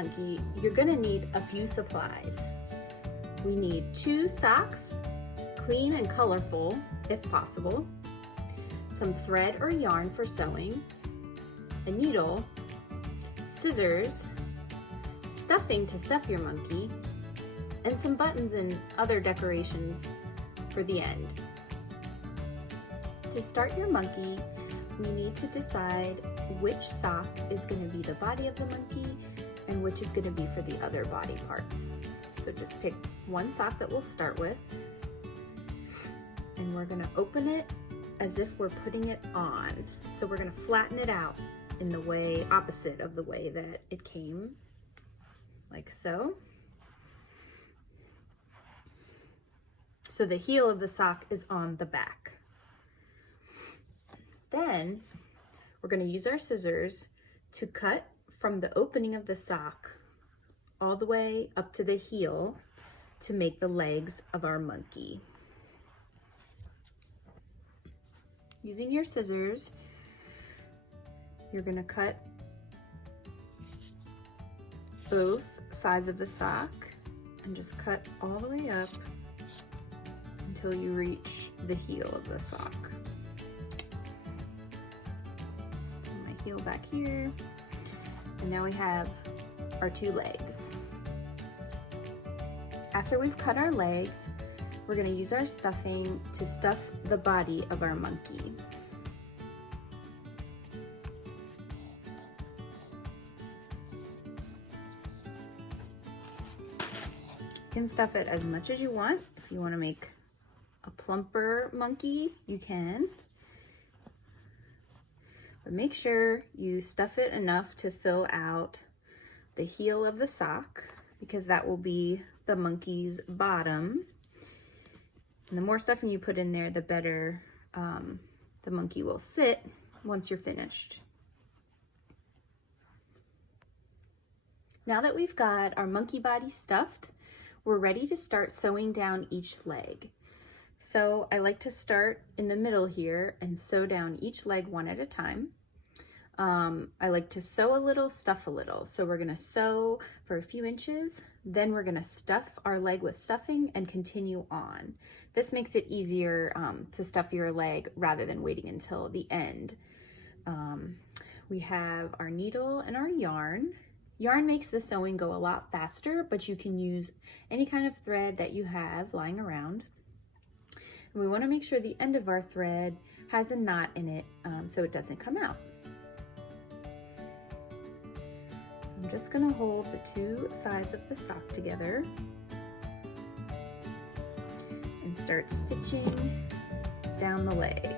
monkey, you're gonna need a few supplies. We need 2 socks, clean and colorful if possible, some thread or yarn for sewing, a needle, scissors, stuffing to stuff your monkey, and some buttons and other decorations for the end. To start your monkey, we need to decide which sock is going to be the body of the monkey and which is going to be for the other body parts. So just pick one sock that we'll start with, and we're going to open it as if we're putting it on. So we're going to flatten it out in the way opposite of the way that it came, like so. So the heel of the sock is on the back. Then we're going to use our scissors to cut from the opening of the sock all the way up to the heel to make the legs of our monkey. Using your scissors, you're going to cut both sides of the sock and just cut all the way up until you reach the heel of the sock. Put my heel back here, and now we have our 2 legs. After we've cut our legs, we're going to use our stuffing to stuff the body of our monkey. You can stuff it as much as you want. If you want to make a plumper monkey, you can. But make sure you stuff it enough to fill out the heel of the sock, because that will be the monkey's bottom. And the more stuffing you put in there, the better the monkey will sit once you're finished. Now that we've got our monkey body stuffed, we're ready to start sewing down each leg. So I like to start in the middle here and sew down each leg one at a time. I like to sew a little, stuff a little. So we're gonna sew for a few inches, then we're gonna stuff our leg with stuffing and continue on. This makes it easier to stuff your leg rather than waiting until the end. We have our needle and our yarn. Yarn makes the sewing go a lot faster, but you can use any kind of thread that you have lying around. And we want to make sure the end of our thread has a knot in it so it doesn't come out. So I'm just going to hold the 2 sides of the sock together and start stitching down the leg.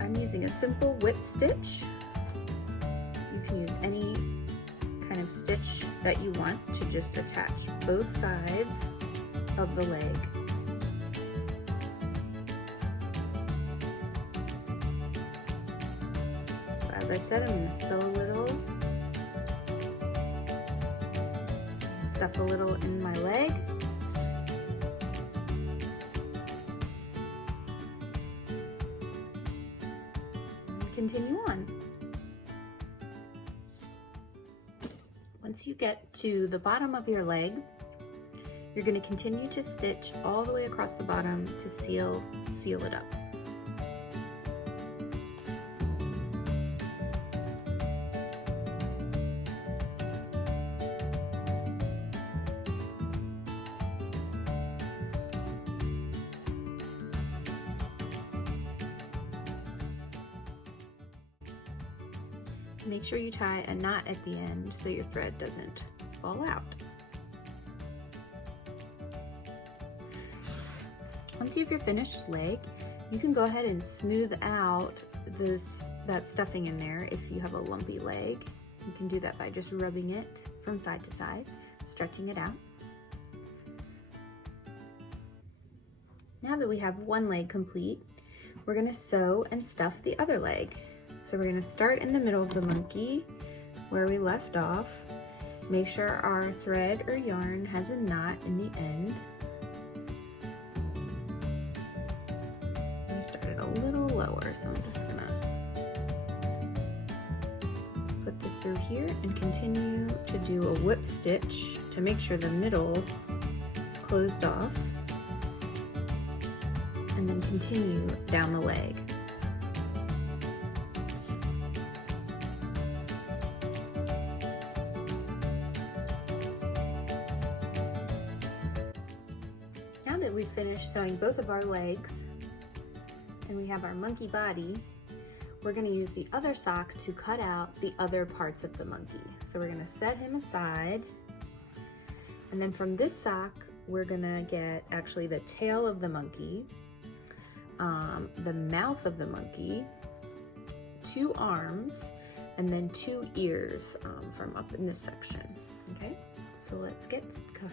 I'm using a simple whip stitch. You can use any kind of stitch that you want to just attach both sides of the leg. So as I said, I'm going to sew a little, stuff a little in my leg. And continue on. Once you get to the bottom of your leg, you're going to continue to stitch all the way across the bottom to seal it up. Make sure you tie a knot at the end so your thread doesn't fall out. Once you have your finished leg, you can go ahead and smooth out that stuffing in there. If you have a lumpy leg, you can do that by just rubbing it from side to side, stretching it out. Now that we have one leg complete, we're going to sew and stuff the other leg. So we're going to start in the middle of the monkey where we left off. Make sure our thread or yarn has a knot in the end. I'm going to start it a little lower, so I'm just going to put this through here and continue to do a whip stitch to make sure the middle is closed off, and then continue down the leg. Now that we've finished sewing both of our legs and we have our monkey body, we're going to use the other sock to cut out the other parts of the monkey. So we're going to set him aside, and then from this sock we're going to get actually the tail of the monkey, the mouth of the monkey, 2 arms, and then 2 ears from up in this section. Okay, so let's get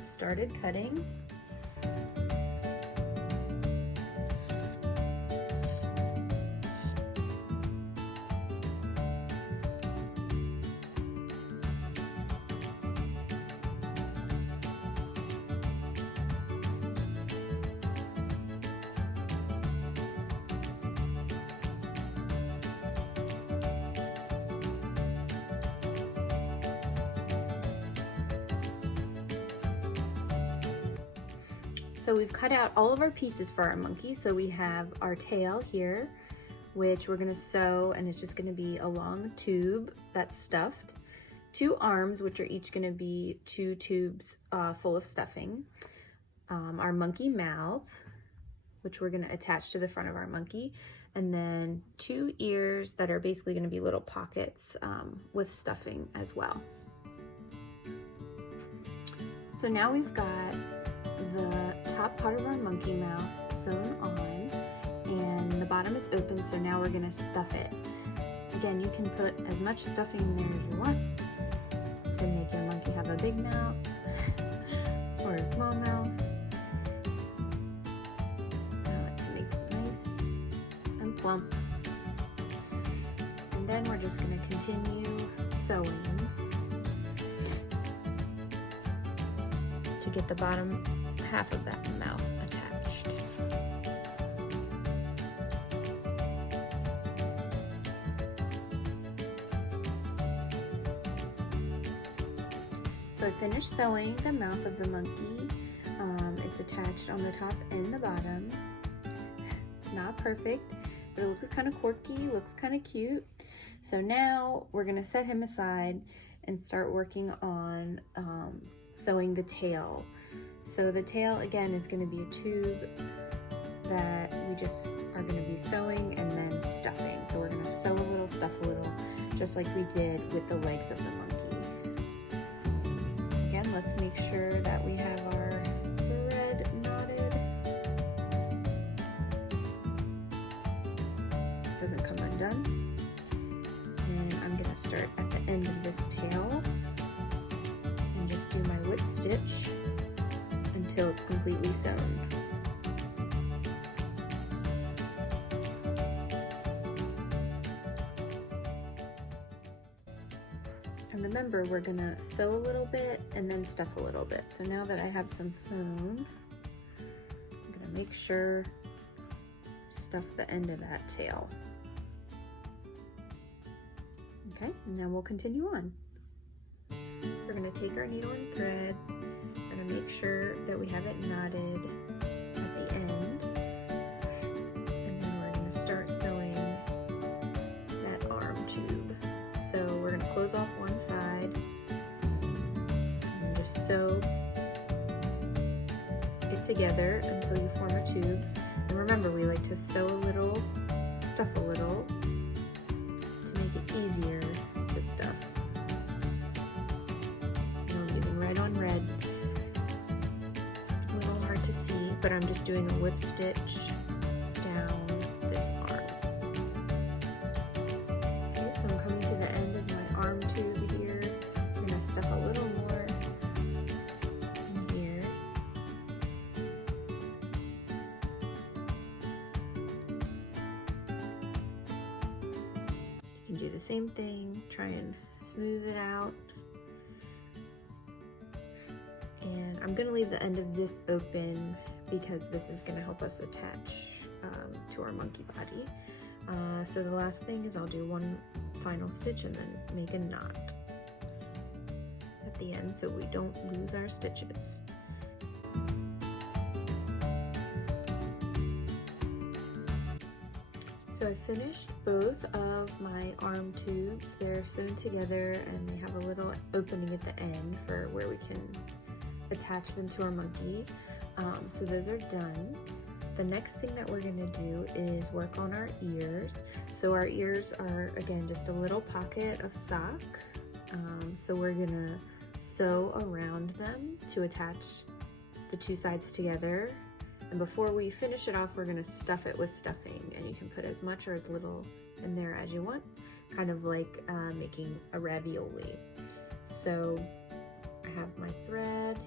started cutting. So we've cut out all of our pieces for our monkey. So we have our tail here, which we're gonna sew, and it's just gonna be a long tube that's stuffed. 2 arms, which are each gonna be 2 tubes full of stuffing. Our monkey mouth, which we're gonna attach to the front of our monkey. And then 2 ears that are basically gonna be little pockets with stuffing as well. So now we've got the top part of our monkey mouth sewn on, and the bottom is open, so now we're going to stuff it. Again, you can put as much stuffing in there as you want to make your monkey have a big mouth or a small mouth. I like to make it nice and plump. And then we're just going to continue sewing to get the bottom half of that mouth attached. So I finished sewing the mouth of the monkey. It's attached on the top and the bottom. Not perfect, but it looks kind of quirky, looks kind of cute. So now we're gonna set him aside and start working on sewing the tail. So the tail, again, is going to be a tube that we just are going to be sewing and then stuffing. So we're going to sew a little, stuff a little, just like we did with the legs of the monkey. Again, let's make sure that we have our thread knotted. Doesn't come undone. And I'm going to start at the end of this tail and just do my whip stitch until it's completely sewn. And remember, we're gonna sew a little bit and then stuff a little bit. So now that I have some sewn, I'm gonna make sure stuff the end of that tail. Okay, and now we'll continue on. So we're gonna take our needle and thread. We're gonna make sure that we have it knotted at the end, and then we're gonna start sewing that arm tube. So we're gonna close off one side and just sew it together until you form a tube. And remember, we like to sew a little, stuff a little to make it easier to stuff. I'm using red on red. A little hard to see, but I'm just doing a whip stitch down this arm. Okay, so I'm coming to the end of my arm tube here. I'm gonna stuff a little more in here. You can do the same thing, try and smooth it out. And I'm gonna leave the end of this open because this is gonna help us attach to our monkey body. So the last thing is I'll do one final stitch and then make a knot at the end so we don't lose our stitches. So I finished both of my arm tubes. They're sewn together and they have a little opening at the end for where we can attach them to our monkey. So those are done. The next thing that we're gonna do is work on our ears. So our ears are, again, just a little pocket of sock. So we're gonna sew around them to attach the two sides together. And before we finish it off, we're gonna stuff it with stuffing, and you can put as much or as little in there as you want, kind of like making a ravioli. So I have my thread,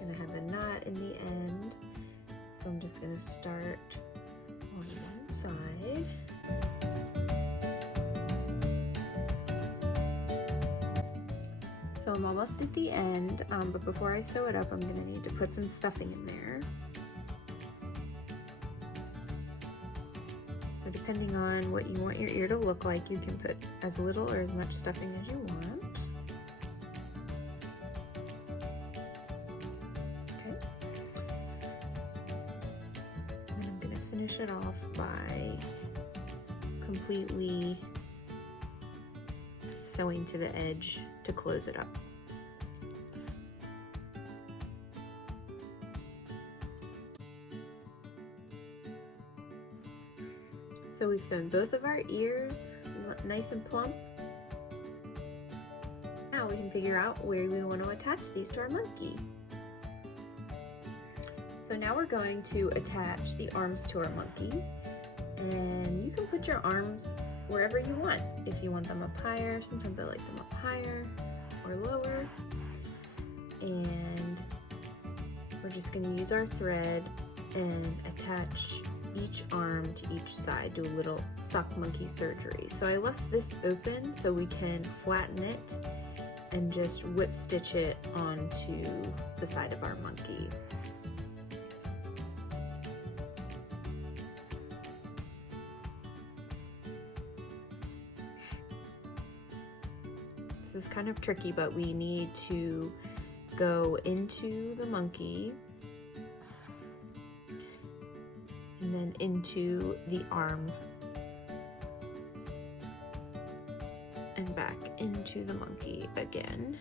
and I have the knot in the end. So I'm just gonna start on one side. So I'm almost at the end, but before I sew it up, I'm gonna need to put some stuffing in there. So depending on what you want your ear to look like, you can put as little or as much stuffing as you want. Okay. And I'm gonna finish it off by completely sewing to the edge to close it up. So we've sewn both of our ears nice and plump. Now we can figure out where we want to attach these to our monkey. So now we're going to attach the arms to our monkey, and you can put your arms wherever you want. If you want them up higher, sometimes I like them up higher or lower. And we're just going to use our thread and attach each arm to each side, do a little sock monkey surgery. So I left this open so we can flatten it and just whip stitch it onto the side of our monkey. This is kind of tricky, but we need to go into the monkey and then into the arm and back into the monkey again.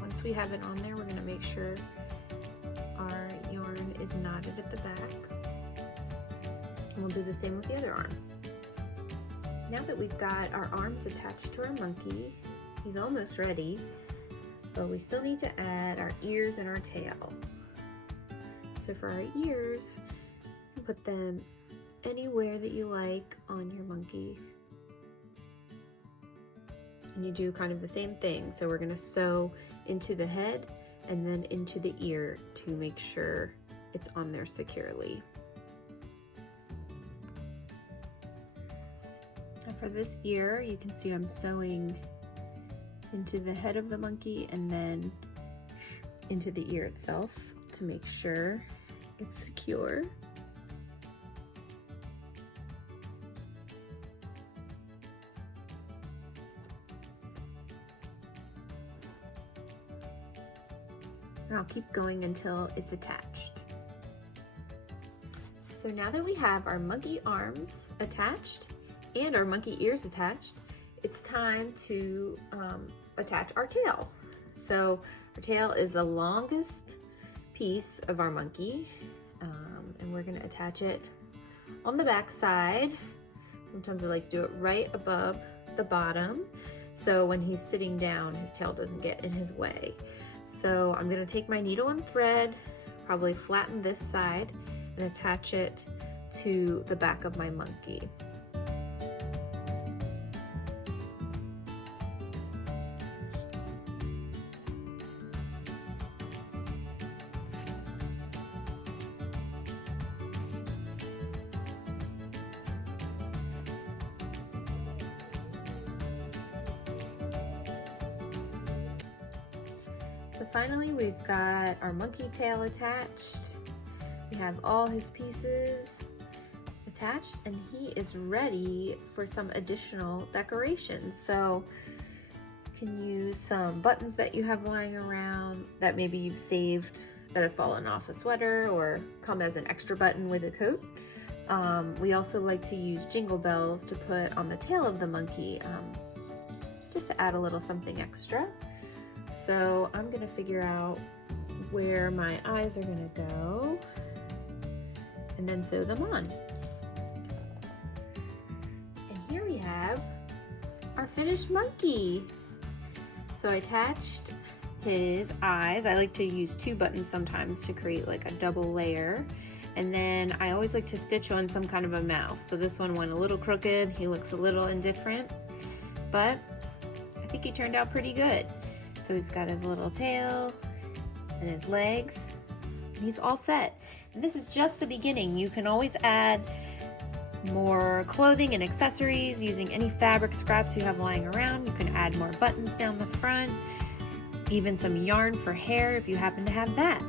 Once we have it on there, we're going to make sure our yarn is knotted at the back. And we'll do the same with the other arm. Now that we've got our arms attached to our monkey, he's almost ready, but we still need to add our ears and our tail. So for our ears, you can put them anywhere that you like on your monkey. And you do kind of the same thing. So we're going to sew into the head and then into the ear to make sure it's on there securely. And for this ear, you can see I'm sewing into the head of the monkey and then into the ear itself to make sure it's secure. And I'll keep going until it's attached. So now that we have our monkey arms attached and our monkey ears attached, it's time to attach our tail. So our tail is the longest piece of our monkey, and we're gonna attach it on the back side. Sometimes I like to do it right above the bottom, so when he's sitting down, his tail doesn't get in his way. So I'm gonna take my needle and thread, probably flatten this side, and attach it to the back of my monkey. So finally we've got our monkey tail attached. We have all his pieces attached and he is ready for some additional decorations. So you can use some buttons that you have lying around that maybe you've saved that have fallen off a sweater or come as an extra button with a coat. We also like to use jingle bells to put on the tail of the monkey, just to add a little something extra. So I'm gonna figure out where my eyes are gonna go and then sew them on. And here we have our finished monkey. So I attached his eyes. I like to use 2 buttons sometimes to create like a double layer. And then I always like to stitch on some kind of a mouth. So this one went a little crooked. He looks a little indifferent, but I think he turned out pretty good. So he's got his little tail and his legs, and he's all set. And this is just the beginning. You can always add more clothing and accessories using any fabric scraps you have lying around. You can add more buttons down the front, even some yarn for hair if you happen to have that.